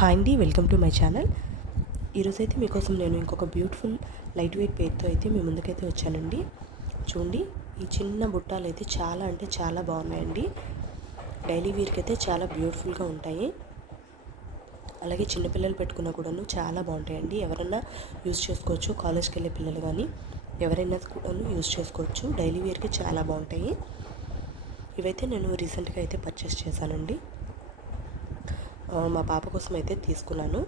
Hi అండి, welcome to my channel. ఈరోజైతే మీకోసం నేను ఇంకొక బ్యూటిఫుల్ లైట్ వెయిట్ పేరుతో అయితే మీ ముందుకైతే వచ్చానండి. చూడండి, ఈ చిన్న బుట్టాలు అయితే చాలా అంటే చాలా బాగున్నాయండి. డైలీ వేర్కి అయితే చాలా బ్యూటిఫుల్గా ఉంటాయి. అలాగే చిన్నపిల్లలు పెట్టుకున్నా కూడాను చాలా బాగుంటాయండి. ఎవరన్నా యూజ్ చేసుకోవచ్చు. కాలేజ్కి వెళ్ళే పిల్లలు కానీ ఎవరైనా కూడాను యూజ్ చేసుకోవచ్చు. డైలీ వేర్కి చాలా బాగుంటాయి. ఇవైతే నేను రీసెంట్గా అయితే పర్చేస్ చేశానండి. మా పాప కోసం అయితే తీసుకున్నాను.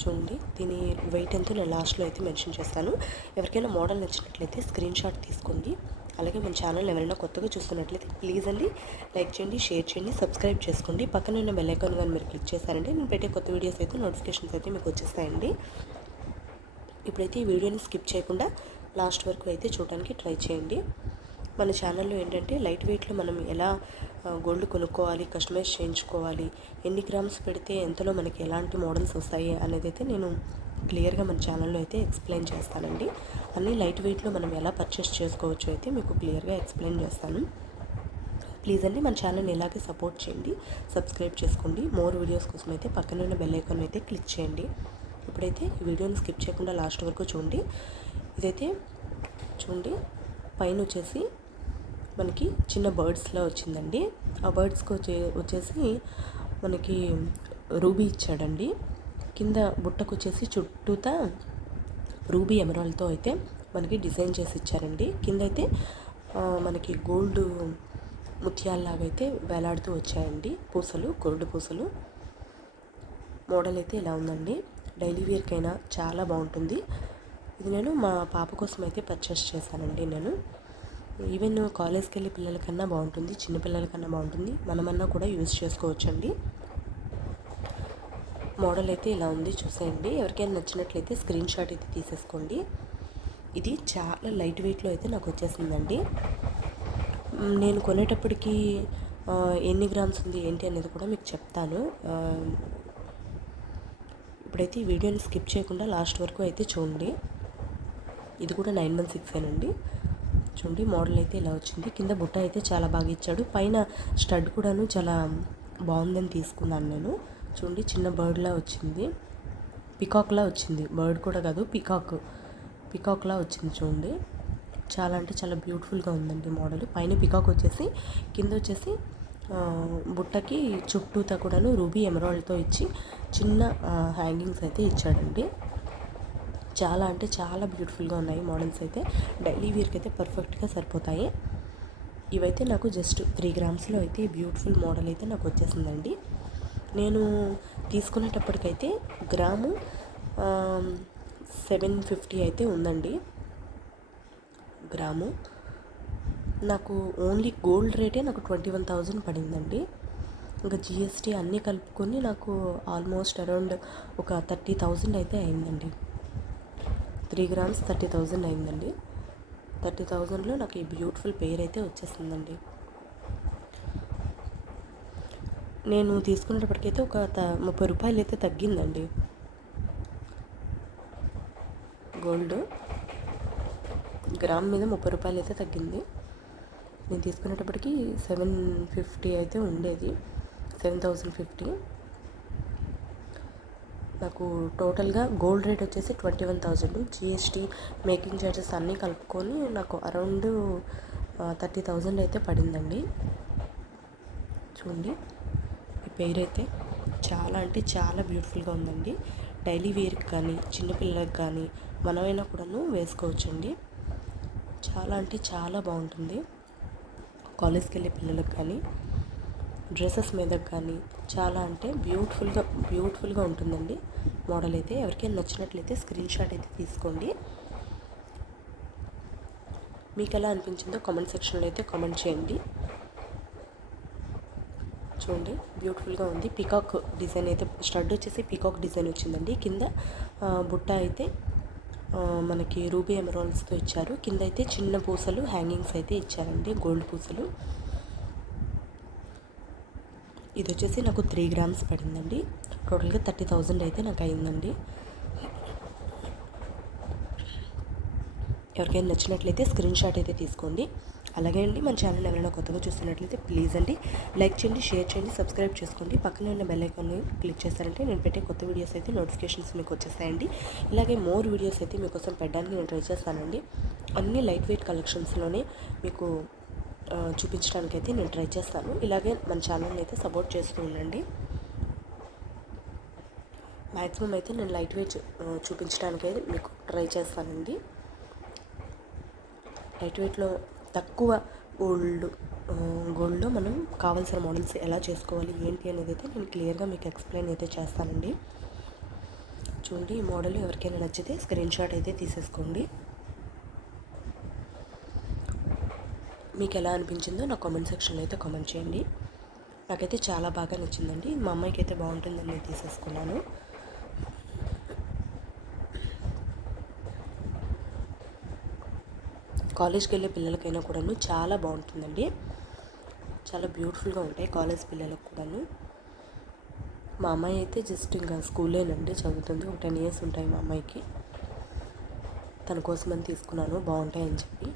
చూడండి, దీని వెయిట్ ఎంతో నేను లాస్ట్లో అయితే మెన్షన్ చేస్తాను. ఎవరికైనా మోడల్ నచ్చినట్లయితే స్క్రీన్ షాట్ తీసుకోండి. అలాగే మన ఛానల్ ఎవరైనా కొత్తగా చూస్తున్నట్లయితే ప్లీజ్ అండి లైక్ చేయండి, షేర్ చేయండి, సబ్స్క్రైబ్ చేసుకోండి. పక్కన ఉన్న బెల్ ఐకాన్ కానీ మీరు క్లిక్ చేశారంటే నేను పెట్టే కొత్త వీడియోస్ అయితే నోటిఫికేషన్స్ అయితే మీకు వచ్చేస్తాయండి. ఇప్పుడైతే ఈ వీడియోని స్కిప్ చేయకుండా లాస్ట్ వరకు అయితే చూడడానికి ట్రై చేయండి. మన ఛానల్లో ఏంటంటే లైట్ వెయిట్లో మనం ఎలా గోల్డ్ కొనుక్కోవాలి, కస్టమైజ్ చేయించుకోవాలి, ఎన్ని గ్రామ్స్ పెడితే ఎంతలో మనకి ఎలాంటి మోడల్స్ వస్తాయి అనేది అయితే నేను క్లియర్గా మన ఛానల్లో అయితే ఎక్స్ప్లెయిన్ చేస్తానండి. అన్నీ లైట్ వెయిట్లో మనం ఎలా పర్చేస్ చేసుకోవచ్చు అయితే మీకు క్లియర్గా ఎక్స్ప్లెయిన్ చేస్తాను. ప్లీజ్ అండి మన ఛానల్ని ఇలాగే సపోర్ట్ చేయండి, సబ్స్క్రైబ్ చేసుకోండి. మోర్ వీడియోస్ కోసం అయితే పక్కన ఉన్న బెల్ ఐకాన్ అయితే క్లిక్ చేయండి. ఇప్పుడైతే ఈ వీడియోని స్కిప్ చేయకుండా లాస్ట్ వరకు చూడండి. ఇదైతే చూడండి, పైన వచ్చేసి మనకి చిన్న బర్డ్స్లా వచ్చిందండి. ఆ బర్డ్స్కి వచ్చేసి మనకి రూబీ ఇచ్చాడండి. కింద బుట్టకు వచ్చేసి చుట్టూతా రూబీ ఎమరాల్డ్తో అయితే మనకి డిజైన్ చేసి ఇచ్చారండి. కింద అయితే మనకి గోల్డ్ ముత్యాల్లాగా అయితే వేలాడుతూ వచ్చాయండి పూసలు, గోల్డ్ పూసలు. మోడల్ అయితే ఇలా ఉందండి. డైలీ వేర్కైనా చాలా బాగుంటుంది. ఇది నేను మా పాప కోసం అయితే పర్చేస్ చేశానండి. నేను ఈవెన్ కాలేజ్కి వెళ్ళే పిల్లలకన్నా బాగుంటుంది, చిన్నపిల్లలకన్నా బాగుంటుంది. మనమన్నా కూడా యూజ్ చేసుకోవచ్చండి. మోడల్ అయితే ఇలా ఉంది, చూసేయండి. ఎవరికైనా నచ్చినట్లయితే స్క్రీన్ షాట్ అయితే తీసేసుకోండి. ఇది చాలా లైట్ వెయిట్లో అయితే నాకు వచ్చేసిందండి. నేను కొనేటప్పటికి ఎన్ని గ్రామ్స్ ఉంది ఏంటి అనేది కూడా మీకు చెప్తాను. ఇప్పుడైతే ఈ వీడియోని స్కిప్ చేయకుండా లాస్ట్ వరకు అయితే చూడండి. ఇది కూడా 916 అండి. చూడండి, మోడల్ అయితే ఇలా వచ్చింది. కింద బుట్ట అయితే చాలా బాగా ఇచ్చాడు. పైన స్టడ్ కూడాను చాలా బాగుందని తీసుకున్నాను నేను. చూడండి, చిన్న బర్డ్లా వచ్చింది, పికాక్లా వచ్చింది. బర్డ్ కూడా కాదు, పికాక్లా వచ్చింది. చూడండి, చాలా అంటే చాలా బ్యూటిఫుల్గా ఉందండి మోడల్. పైన పికాక్ వచ్చేసి, కింద వచ్చేసి బుట్టకి చుట్టూతా కూడాను రూబీ ఎమరాల్డ్తో ఇచ్చి చిన్న హ్యాంగింగ్స్ అయితే ఇచ్చాడండి. చాలా అంటే చాలా బ్యూటిఫుల్గా ఉన్నాయి మోడల్స్ అయితే. డైలీ వేర్కి అయితే పర్ఫెక్ట్గా సరిపోతాయి. ఇవైతే నాకు జస్ట్ 3 గ్రామ్స్లో అయితే బ్యూటిఫుల్ మోడల్ అయితే నాకు వచ్చేసిందండి. నేను తీసుకునేటప్పటికైతే గ్రాము 750 అయితే ఉందండి. గ్రాము నాకు ఓన్లీ గోల్డ్ రేటే నాకు 21,000 పడిందండి. ఇంకా జిఎస్టీ అన్నీ కలుపుకొని నాకు ఆల్మోస్ట్ అరౌండ్ ఒక 30,000 అయితే అయిందండి. 3 గ్రామ్స్ 30,000 అయిందండి. 30,000లో నాకు ఈ బ్యూటిఫుల్ పేర్ అయితే వచ్చేసిందండి. నేను తీసుకునేటప్పటికైతే ఒక 30 రూపాయలు అయితే తగ్గిందండి. గోల్డ్ గ్రామ్ మీద 30 రూపాయలు అయితే తగ్గింది. నేను తీసుకునేటప్పటికి 750 అయితే ఉండేది, 7,050. నాకు టోటల్గా గోల్డ్ రేట్ వచ్చేసి 21,000. జిఎస్టీ, మేకింగ్ ఛార్జెస్ అన్నీ కలుపుకొని నాకు అరౌండ్ 30,000 అయితే పడిందండి. చూడండి, ఈ పేరు అయితే చాలా అంటే చాలా బ్యూటిఫుల్గా ఉందండి. డైలీ వేర్కి కానీ చిన్నపిల్లలకు కానీ మనమైనా కూడాను వేసుకోవచ్చండి. చాలా అంటే చాలా బాగుంటుంది. కాలేజ్కి వెళ్ళే పిల్లలకు కానీ డ్రెస్సెస్ మీదకి కానీ చాలా అంటే బ్యూటిఫుల్గా ఉంటుందండి మోడల్ అయితే. ఎవరికైనా నచ్చినట్లయితే స్క్రీన్ షాట్ అయితే తీసుకోండి. మీకు ఎలా అనిపించిందో కామెంట్ సెక్షన్లో అయితే కామెంట్ చేయండి. చూడండి, బ్యూటిఫుల్గా ఉంది. పికాక్ డిజైన్ అయితే, స్టడ్ వచ్చేసి పికాక్ డిజైన్ వచ్చిందండి. కింద బుట్ట అయితే మనకి రూబీ ఎమరాల్డ్స్తో ఇచ్చారు. కింద అయితే చిన్న పూసలు హ్యాంగింగ్స్ అయితే ఇచ్చారండి, గోల్డ్ పూసలు. ఇది వచ్చేసి నాకు 3 గ్రామ్స్ పడిందండి. టోటల్గా 30,000 అయితే నాకు అయిందండి. ఎవరికైనా నచ్చినట్లయితే స్క్రీన్ షాట్ అయితే తీసుకోండి. అలాగే అండి మన ఛానల్ ఎవరైనా కొత్తగా చూస్తున్నట్లయితే ప్లీజ్ అండి లైక్ చేయండి, షేర్ చేయండి, సబ్స్క్రైబ్ చేసుకోండి. పక్కనే ఉన్న బెల్ ఐకాన్ని క్లిక్ చేస్తారంటే నేను పెట్టే కొత్త వీడియోస్ అయితే నోటిఫికేషన్స్ మీకు వచ్చేస్తాయండి. ఇలాగే మోర్ వీడియోస్ అయితే మీకోసం పెట్టడానికి నేను ట్రై చేస్తానండి. అన్ని లైట్ వెయిట్ కలెక్షన్స్లోనే మీకు చూపించడానికైతే నేను ట్రై చేస్తాను. ఇలాగే మన ఛానల్ని అయితే సపోర్ట్ చేస్తూ ఉండండి. మ్యాక్సిమం అయితే నేను లైట్ వెయిట్ చూపించడానికైతే మీకు ట్రై చేస్తానండి. లైట్ వెయిట్లో తక్కువ గోల్డ్లో మనం కావాల్సిన మోడల్స్ ఎలా చేసుకోవాలి ఏంటి అనేది అయితే నేను క్లియర్గా మీకు ఎక్స్ప్లెయిన్ అయితే చేస్తానండి. చూడండి, ఈ మోడల్ ఎవరికైనా నచ్చితే స్క్రీన్ షాట్ అయితే తీసేసుకోండి. మీకు ఎలా అనిపించిందో నా కామెంట్ సెక్షన్లో అయితే కామెంట్ చేయండి. నాకైతే చాలా బాగా నచ్చిందండి. మా అమ్మాయికి అయితే బాగుంటుందని నేను తీసేసుకున్నాను. కాలేజ్కి వెళ్ళే పిల్లలకైనా కూడాను చాలా బాగుంటుందండి. చాలా బ్యూటిఫుల్గా ఉంటాయి కాలేజ్ పిల్లలకు కూడాను. మా అమ్మాయి అయితే జస్ట్ ఇంకా స్కూలేనండి చదువుతుంది. ఒక 10 years ఉంటాయి మా అమ్మాయికి. తన కోసం అని తీసుకున్నాను, బాగుంటాయని చెప్పి.